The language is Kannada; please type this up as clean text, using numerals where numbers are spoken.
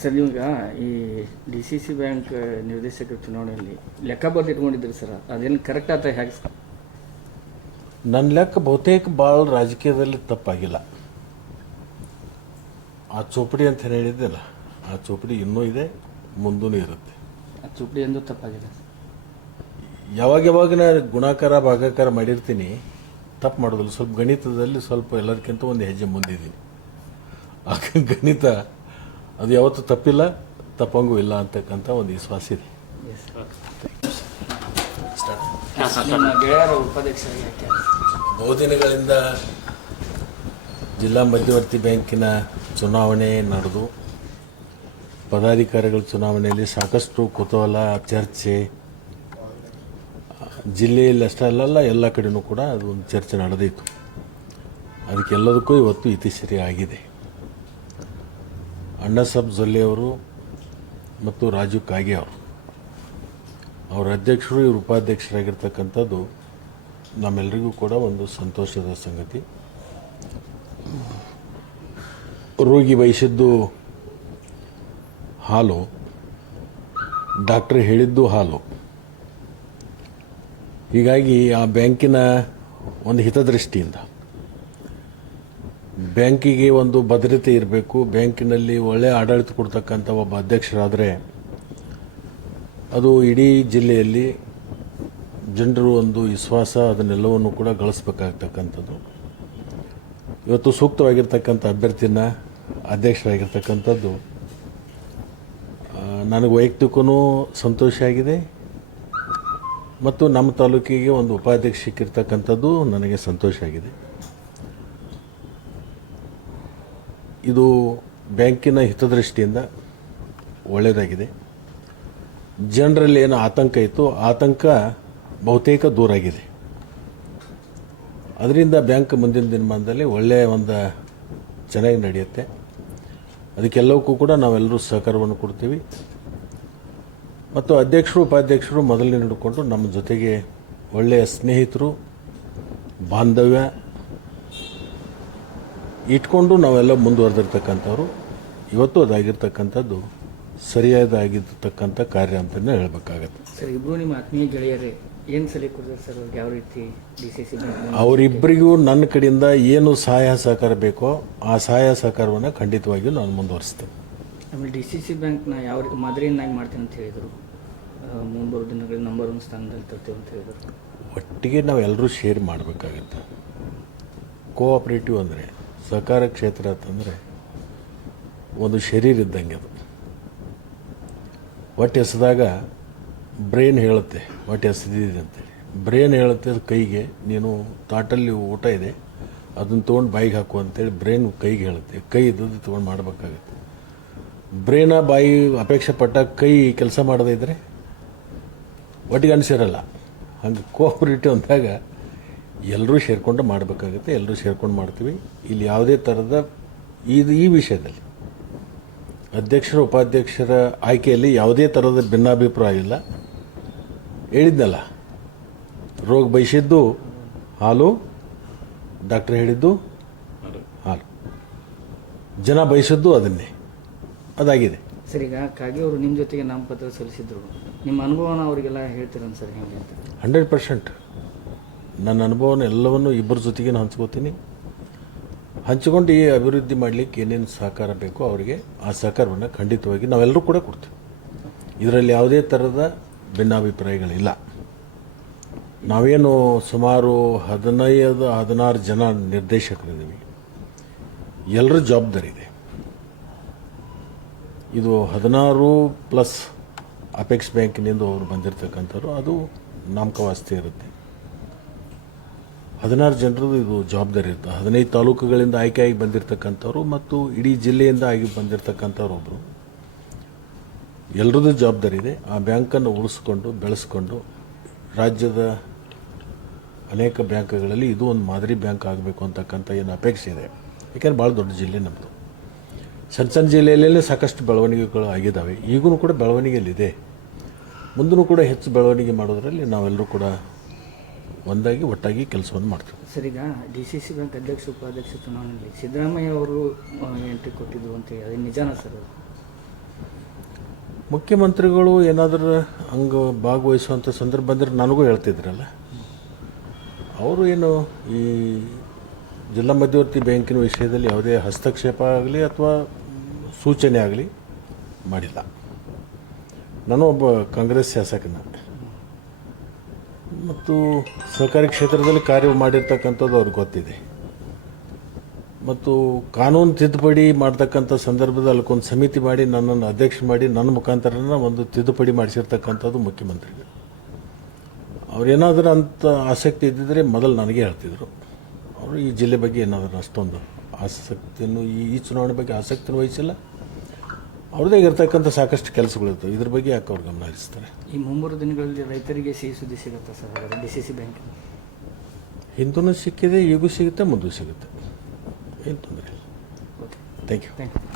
ಸರ್ ನೀವೀಗ ಈ ಡಿ ಸಿ ಸಿ ಬ್ಯಾಂಕ್ ನಿರ್ದೇಶಕರ ಚುನಾವಣೆಯಲ್ಲಿ ಲೆಕ್ಕ ಬರ್ದು ಇಟ್ಕೊಂಡಿದ್ರಿ ಸರ್, ಅದೇನು ಕರೆಕ್ಟ್ ಆತ ಹೇಗೆ ಸರ್? ನನ್ನ ಲೆಕ್ಕ ಬಹುತೇಕ ಭಾಳ ರಾಜಕೀಯದಲ್ಲಿ ತಪ್ಪಾಗಿಲ್ಲ. ಆ ಚೋಪಡಿ ಅಂತ ಹೇಳಿದ್ದೆಲ್ಲ, ಆ ಚೋಪಡಿ ಇನ್ನೂ ಇದೆ, ಮುಂದೂ ಇರುತ್ತೆ. ಆ ಚುಪ್ಪಡಿ ಎಂದು ತಪ್ಪಾಗಿದೆ. ಯಾವಾಗ ನಾ ಗುಣಾಕಾರ ಭಾಗಾಕಾರ ಮಾಡಿರ್ತೀನಿ, ತಪ್ಪು ಮಾಡೋದಿಲ್ಲ. ಸ್ವಲ್ಪ ಗಣಿತದಲ್ಲಿ ಸ್ವಲ್ಪ ಎಲ್ಲದಕ್ಕಿಂತ ಒಂದು ಹೆಜ್ಜೆ ಮುಂದಿದ್ದೀನಿ. ಆ ಗಣಿತ ಅದು ಯಾವತ್ತೂ ತಪ್ಪಿಲ್ಲ, ತಪ್ಪಂಗೂ ಇಲ್ಲ ಅಂತಕ್ಕಂಥ ಒಂದು ವಿಶ್ವಾಸ ಇದೆ. ನಿಮ್ಮ ಗೆಳೆಯರ ಉಪಾಧ್ಯಕ್ಷರಾಗಿ ಯಾಕೆ? ಬಹುದಿನಗಳಿಂದ ಜಿಲ್ಲಾ ಮಧ್ಯವರ್ತಿ ಬ್ಯಾಂಕಿನ ಚುನಾವಣೆ ನಡೆದು ಪದಾಧಿಕಾರಿಗಳ ಚುನಾವಣೆಯಲ್ಲಿ ಸಾಕಷ್ಟು ಕುತೂಹಲ, ಚರ್ಚೆ ಜಿಲ್ಲೆಯಲ್ಲಿ ಅಷ್ಟೇ ಅಲ್ಲಲ್ಲ, ಎಲ್ಲ ಕಡೆಯೂ ಕೂಡ ಅದು ಒಂದು ಚರ್ಚೆ ನಡೆದಿತ್ತು. ಅದಕ್ಕೆಲ್ಲದಕ್ಕೂ ಇವತ್ತು ಇತಿಶ್ರೀ ಆಗಿದೆ. ಅಣ್ಣಾಸಾಬ್ ಜೊಲ್ಲೆ ಅವರು ಮತ್ತು ರಾಜು ಕಾಗೆ ಅವರು, ಅವರ ಅಧ್ಯಕ್ಷರು, ಇವರು ಉಪಾಧ್ಯಕ್ಷರಾಗಿರ್ತಕ್ಕಂಥದ್ದು ನಮ್ಮೆಲ್ಲರಿಗೂ ಕೂಡ ಒಂದು ಸಂತೋಷದ ಸಂಗತಿ. ರೋಗಿ ಬಯಸಿದ್ದು ಹಾಲು, ಡಾಕ್ಟರ್ ಹೇಳಿದ್ದು ಹಾಲು. ಹೀಗಾಗಿ ಆ ಬ್ಯಾಂಕಿನ ಒಂದು ಹಿತದೃಷ್ಟಿಯಿಂದ ಬ್ಯಾಂಕಿಗೆ ಒಂದು ಭದ್ರತೆ ಇರಬೇಕು, ಬ್ಯಾಂಕಿನಲ್ಲಿ ಒಳ್ಳೆಯ ಆಡಳಿತ ಕೊಡ್ತಕ್ಕಂಥ ಒಬ್ಬ ಅಧ್ಯಕ್ಷರಾದರೆ ಅದು ಇಡೀ ಜಿಲ್ಲೆಯಲ್ಲಿ ಜನರು ಒಂದು ವಿಶ್ವಾಸ, ಅದನ್ನೆಲ್ಲವನ್ನು ಕೂಡ ಗಳಿಸ್ಬೇಕಾಗ್ತಕ್ಕಂಥದ್ದು. ಇವತ್ತು ಸೂಕ್ತವಾಗಿರ್ತಕ್ಕಂಥ ಅಭ್ಯರ್ಥಿನ ಅಧ್ಯಕ್ಷರಾಗಿರ್ತಕ್ಕಂಥದ್ದು ನನಗೆ ವೈಯಕ್ತಿಕವೂ ಸಂತೋಷ ಆಗಿದೆ ಮತ್ತು ನಮ್ಮ ತಾಲೂಕಿಗೆ ಒಂದು ಉಪಾಧ್ಯಕ್ಷ ಸಿಕ್ಕಿರ್ತಕ್ಕಂಥದ್ದು ನನಗೆ ಸಂತೋಷ ಆಗಿದೆ. ಇದು ಬ್ಯಾಂಕಿನ ಹಿತದೃಷ್ಟಿಯಿಂದ ಒಳ್ಳೆಯದಾಗಿದೆ. ಜನರಲ್ಲಿ ಏನು ಆತಂಕ ಇತ್ತು, ಆತಂಕ ಬಹುತೇಕ ದೂರ ಆಗಿದೆ. ಅದರಿಂದ ಬ್ಯಾಂಕ್ ಮುಂದಿನ ದಿನಮಾನದಲ್ಲಿ ಒಳ್ಳೆಯ ಒಂದು ಚೆನ್ನಾಗಿ ನಡೆಯುತ್ತೆ. ಅದಕ್ಕೆಲ್ಲವಕ್ಕೂ ಕೂಡ ನಾವೆಲ್ಲರೂ ಸಹಕಾರವನ್ನು ಕೊಡ್ತೀವಿ ಮತ್ತು ಅಧ್ಯಕ್ಷರು ಉಪಾಧ್ಯಕ್ಷರು ಮೊದಲನೇ ಹಿಡ್ಕೊಂಡು ನಮ್ಮ ಜೊತೆಗೆ ಒಳ್ಳೆಯ ಸ್ನೇಹಿತರು, ಬಾಂಧವ್ಯ ಇಟ್ಕೊಂಡು ನಾವೆಲ್ಲ ಮುಂದುವರೆದಿರ್ತಕ್ಕಂಥವ್ರು. ಇವತ್ತು ಅದಾಗಿರ್ತಕ್ಕಂಥದ್ದು ಸರಿಯಾದಾಗಿರ್ತಕ್ಕಂಥ ಕಾರ್ಯ ಅಂತಲೇ ಹೇಳಬೇಕಾಗತ್ತೆ. ಸರ್, ಇಬ್ಬರು ನಿಮ್ಮ ಆತ್ಮೀಯ ಗೆಳೆಯರೇ ಏನು ಸಲಹೆ ಕೊಡ್ತಾರೆ ಸರ್? ಅವ್ರಿಗೆ ಯಾವ ರೀತಿ ಡಿ ಸಿ ಸಿ ಬ್ಯಾಂಕ್ ಅವರಿಬ್ಬರಿಗೂ ನನ್ನ ಕಡೆಯಿಂದ ಏನು ಸಹಾಯ ಸಹಕಾರ ಬೇಕೋ ಆ ಸಹಾಯ ಸಹಕಾರವನ್ನು ಖಂಡಿತವಾಗಿಯೂ ನಾನು ಮುಂದುವರಿಸ್ತೇನೆ. ಆಮೇಲೆ ಡಿ ಸಿ ಸಿ ಬ್ಯಾಂಕ್ನ ಯಾವ ರೀತಿ ಮಾದರಿಯನ್ನಾಗಿ ಮಾಡ್ತೀನಿ ಅಂತ ಹೇಳಿದರು. ಮುಂಬರುವ ದಿನಗಳಲ್ಲಿ ನಂಬರ್ 1 ಸ್ಥಾನದಲ್ಲಿ ತರ್ತೀವಿ ಅಂತ ಹೇಳಿದರು. ಒಟ್ಟಿಗೆ ನಾವೆಲ್ಲರೂ ಶೇರ್ ಮಾಡಬೇಕಾಗತ್ತೆ. ಕೋಆಪರೇಟಿವ್ ಅಂದರೆ ಸಹಕಾರ ಕ್ಷೇತ್ರ ಅಂತಂದರೆ ಒಂದು ಶರೀರ ಇದ್ದಂಗೆ. ಅದು ಹೊಟ್ಟೆ ಎಸೆದಾಗ ಬ್ರೈನ್ ಹೇಳುತ್ತೆ ಹೊಟ್ಟೆ ಎಸೆದಿದೆ ಅಂತೇಳಿ. ಬ್ರೈನ್ ಹೇಳುತ್ತೆ ಕೈಗೆ, ನೀನು ತಾಟಲ್ಲಿ ಊಟ ಇದೆ ಅದನ್ನು ತೊಗೊಂಡು ಬಾಯಿಗೆ ಹಾಕು ಅಂತೇಳಿ ಬ್ರೈನ್ ಕೈಗೆ ಹೇಳುತ್ತೆ. ಕೈ ಇದ್ದದ್ದು ತೊಗೊಂಡು ಮಾಡಬೇಕಾಗತ್ತೆ. ಬ್ರೈನ ಬಾಯಿ ಅಪೇಕ್ಷೆ ಪಟ್ಟ ಕೈ ಕೆಲಸ ಮಾಡದೇ ಇದ್ದರೆ ಒಟ್ಟಿಗೆ ಅನಿಸಿರಲ್ಲ. ಹಂಗೆ ಕೋಆಪರೇಟಿವ್ ಅಂದಾಗ ಎಲ್ಲರೂ ಸೇರಿಕೊಂಡು ಮಾಡಬೇಕಾಗುತ್ತೆ. ಎಲ್ಲರೂ ಸೇರ್ಕೊಂಡು ಮಾಡ್ತೀವಿ. ಇಲ್ಲಿ ಯಾವುದೇ ಥರದ ಈ ವಿಷಯದಲ್ಲಿ ಅಧ್ಯಕ್ಷರ ಉಪಾಧ್ಯಕ್ಷರ ಆಯ್ಕೆಯಲ್ಲಿ ಯಾವುದೇ ಥರದ ಭಿನ್ನಾಭಿಪ್ರಾಯ ಇಲ್ಲ. ಹೇಳಿದ್ನಲ್ಲ, ರೋಗ ಬಯಸಿದ್ದು ಹಾಲು, ಡಾಕ್ಟರ್ ಹೇಳಿದ್ದು ಹಾಲು, ಜನ ಬಯಸಿದ್ದು ಅದನ್ನೇ, ಅದಾಗಿದೆ. ಸರ್, ಈಗ ಕಾಗೆ ಅವರು ನಿಮ್ಮ ಜೊತೆಗೆ ನಾಮಪತ್ರ ಸಲ್ಲಿಸಿದ್ರು. ನಿಮ್ಮ ಅನುಭವನ ಅವರಿಗೆಲ್ಲ ಹೇಳ್ತೀರ ಸರ್ ಹೇಗೆ ಅಂತ? 100% ನನ್ನ ಅನುಭವನ ಎಲ್ಲವನ್ನು ಇಬ್ಬರ ಜೊತೆಗೆ ಹಂಚ್ಕೋತೀನಿ. ಹಂಚಿಕೊಂಡು ಈ ಅಭಿವೃದ್ಧಿ ಮಾಡಲಿಕ್ಕೆ ಏನೇನು ಸಹಕಾರ ಬೇಕೋ ಅವರಿಗೆ ಆ ಸಹಕಾರವನ್ನು ಖಂಡಿತವಾಗಿ ನಾವೆಲ್ಲರೂ ಕೂಡ ಕೊಡ್ತೀವಿ. ಇದರಲ್ಲಿ ಯಾವುದೇ ಥರದ ಭಿನ್ನಾಭಿಪ್ರಾಯಗಳಿಲ್ಲ. ನಾವೇನು ಸುಮಾರು 15-16 ಜನ ನಿರ್ದೇಶಕರಿದ್ದೀವಿ. ಎಲ್ಲರ ಜವಾಬ್ದಾರಿ ಇದೆ. ಇದು 16+ ಅಪೆಕ್ಸ್ ಬ್ಯಾಂಕಿನಿಂದ ಅವರು ಬಂದಿರತಕ್ಕಂಥವ್ರು. ಅದು ನಾಮಕವಾಸ್ತಿ ಇರುತ್ತೆ. 16 ಜನರದ್ದು ಇದು ಜವಾಬ್ದಾರಿ ಇರುತ್ತೆ. 15 ತಾಲೂಕುಗಳಿಂದ ಆಯ್ಕೆಯಾಗಿ ಬಂದಿರತಕ್ಕಂಥವ್ರು ಮತ್ತು ಇಡೀ ಜಿಲ್ಲೆಯಿಂದ ಆಗಿ ಬಂದಿರತಕ್ಕಂಥವ್ರು ಒಬ್ಬರು. ಎಲ್ಲರದ್ದು ಜವಾಬ್ದಾರಿ ಇದೆ. ಆ ಬ್ಯಾಂಕನ್ನು ಉಳಿಸ್ಕೊಂಡು ಬೆಳೆಸ್ಕೊಂಡು ರಾಜ್ಯದ ಅನೇಕ ಬ್ಯಾಂಕ್ಗಳಲ್ಲಿ ಇದು ಒಂದು ಮಾದರಿ ಬ್ಯಾಂಕ್ ಆಗಬೇಕು ಅಂತಕ್ಕಂಥ ಏನು ಅಪೇಕ್ಷೆ ಇದೆ. ಯಾಕೆಂದರೆ ಭಾಳ ದೊಡ್ಡ ಜಿಲ್ಲೆ ನಮ್ಮದು. ಸಣ್ಣ ಜಿಲ್ಲೆಯಲ್ಲೇ ಸಾಕಷ್ಟು ಬೆಳವಣಿಗೆಗಳು ಆಗಿದ್ದಾವೆ. ಈಗೂ ಕೂಡ ಬೆಳವಣಿಗೆಯಲ್ಲಿದೆ. ಮುಂದೂ ಕೂಡ ಹೆಚ್ಚು ಬೆಳವಣಿಗೆ ಮಾಡೋದರಲ್ಲಿ ನಾವೆಲ್ಲರೂ ಕೂಡ ಒಂದಾಗಿ ಒಟ್ಟಾಗಿ ಕೆಲಸವನ್ನು ಮಾಡ್ತೀವಿ. ಸರ್, ಈಗ ಡಿ ಸಿ ಸಿ ಬ್ಯಾಂಕ್ ಅಧ್ಯಕ್ಷ ಉಪಾಧ್ಯಕ್ಷ ಚುನಾವಣೆಯಲ್ಲಿ ಸಿದ್ದರಾಮಯ್ಯ ಅವರು ಎಂಟ್ರಿ ಕೊಟ್ಟಿದ್ದು ಅಂತೇಳಿ ಅದು ನಿಜಾನ ಸರ್? ಮುಖ್ಯಮಂತ್ರಿಗಳು ಏನಾದರೂ ಹಂಗೆ ಭಾಗವಹಿಸುವಂಥ ಸಂದರ್ಭ ಬಂದರೆ ನನಗೂ ಹೇಳ್ತಿದ್ರಲ್ಲ, ಅವರು ಏನು ಈ ಜಿಲ್ಲಾ ಮಧ್ಯವರ್ತಿ ಬ್ಯಾಂಕಿನ ವಿಷಯದಲ್ಲಿ ಯಾವುದೇ ಹಸ್ತಕ್ಷೇಪ ಆಗಲಿ ಅಥವಾ ಸೂಚನೆ ಆಗಲಿ ಮಾಡಿಲ್ಲ. ನಾನು ಒಬ್ಬ ಕಾಂಗ್ರೆಸ್ ಶಾಸಕನ ಮತ್ತು ಸಹಕಾರಿ ಕ್ಷೇತ್ರದಲ್ಲಿ ಕಾರ್ಯ ಮಾಡಿರ್ತಕ್ಕಂಥದ್ದು ಅವ್ರಿಗೆ ಗೊತ್ತಿದೆ. ಮತ್ತು ಕಾನೂನು ತಿದ್ದುಪಡಿ ಮಾಡ್ತಕ್ಕಂಥ ಸಂದರ್ಭದಲ್ಲಿ ಅದಕ್ಕೊಂದು ಸಮಿತಿ ಮಾಡಿ ನನ್ನನ್ನು ಅಧ್ಯಕ್ಷ ಮಾಡಿ ನನ್ನ ಮುಖಾಂತರನ ಒಂದು ತಿದ್ದುಪಡಿ ಮಾಡಿಸಿರ್ತಕ್ಕಂಥದ್ದು ಮುಖ್ಯಮಂತ್ರಿಗಳು. ಅವ್ರೇನಾದರೂ ಅಂತ ಆಸಕ್ತಿ ಇದ್ದಿದ್ರೆ ಮೊದಲು ನನಗೆ ಹೇಳ್ತಿದ್ರು. ಅವರು ಈ ಜಿಲ್ಲೆ ಬಗ್ಗೆ ಏನಾದರೂ ಅಷ್ಟೊಂದು ಆಸಕ್ತಿಯನ್ನು ಈ ಚುನಾವಣೆ ಬಗ್ಗೆ ಆಸಕ್ತಿಯನ್ನು ವಹಿಸಿಲ್ಲ. ಅವ್ರದ್ದೇ ಇರತಕ್ಕಂಥ ಸಾಕಷ್ಟು ಕೆಲಸಗಳಿರ್ತವೆ, ಇದ್ರ ಬಗ್ಗೆ ಯಾಕೆ ಅವ್ರು ಗಮನ ಹರಿಸ್ತಾರೆ. ಈ ಮುಂಬರುವ ದಿನಗಳಲ್ಲಿ ರೈತರಿಗೆ ಸಿಹಿ ಸುದ್ದಿ ಸಿಗುತ್ತಾ ಸರ್ ಹಾಗಾದ್ರೆ DCC ಬ್ಯಾಂಕ್? ಹಿಂದೂ ಸಿಕ್ಕಿದೆ, ಈಗೂ ಸಿಗುತ್ತೆ, ಮುಂದೂ ಸಿಗುತ್ತೆ, ಏನು ತೊಂದರೆ ಇಲ್ಲ. Okay, thank you. Thank you.